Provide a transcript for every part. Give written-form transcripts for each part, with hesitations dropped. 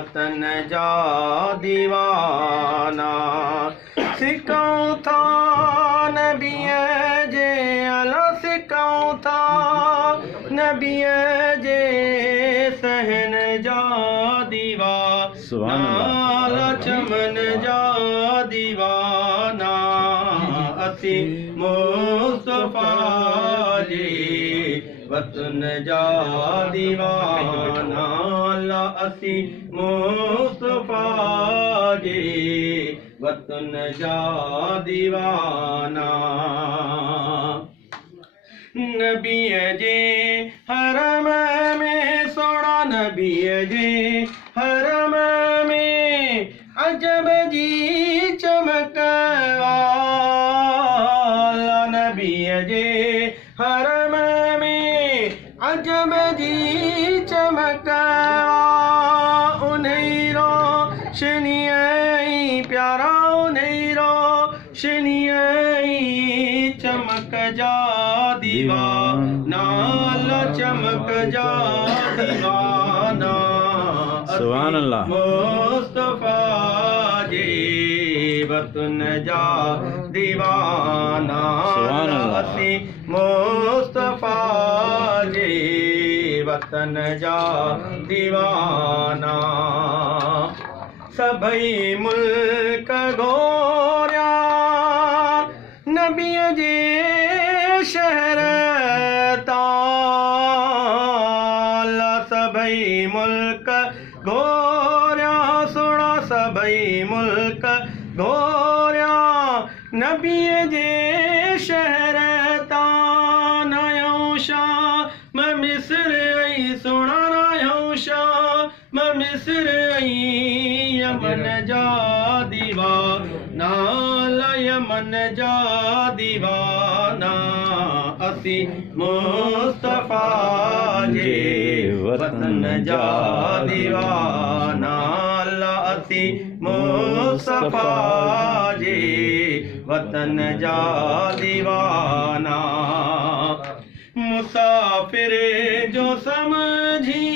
वतन जा दीवाना सिकऊं था नबीअ जे अला सिकऊं था नबीअ जे सहन जा दीवाना चमन जा दीवाना असी मुस्तफा जी वतन जा दीवाना असी मुस्तफा जी वतन जा दीवाना नबीअ जे हरम में सोना नबीअ जे हरम में अजब जी चमक वाला नबीअ जे हरम में अजब जी चमक उन्हीं रोशनीअ प्यारा उन्हीं रोशनीअ चमक जा दीवाना चमक जा दीवाना सुभान अल्लाह मुस्तफा जी वतन जा दीवाना असी मुस्तफा जी वतन जा दीवाना सभई मुल्क घोरिया नबीअ जे शहर ताला सभई मुल्क घोरिया सोना सभई मुल्क घोरिया नबीअ जे शहर तां शाम मिस्र आई सोना नायो शाम मिस्र आई यमन जा दीवाना यमन जा दीवाना असी मुस्तफा जे वतन जा दीवाना असी मुस्तफा जे वतन जा दीवाना मुसाफिर जो समझी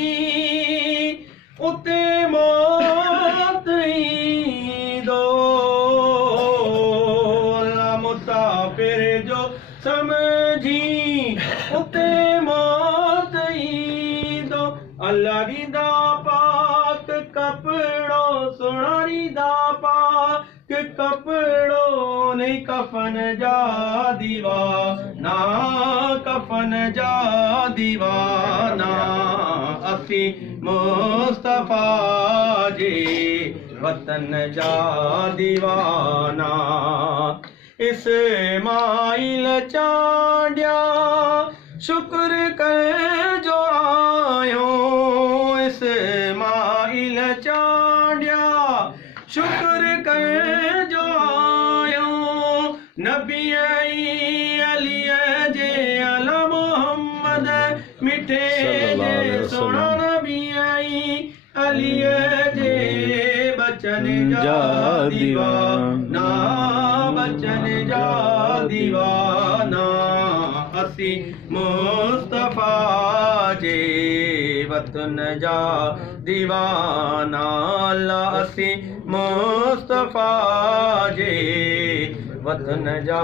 उते मौत ईंदो मुसाफिर जो समझी उते मौत ईंदो अल्लाह रीदा पाक कपड़ो सोना रीदा पाक कपड़ो नहीं कफन जा दीवाना कफन जा दीवाना असी मुस्तफा जी वतन जा दीवाना इस्माइल चांडिया शुक्र कर जो आयो इस्माइल चांडिया शुक्र कर जो आयो नबी अली जे अला मोहम्मद मिठे जे सोना नबी अली जे बचन जा दीवाना बचन जा दीवाना असी मुस्तफा जे वतन जा दीवाना असी मुस्तफा जे वतन जा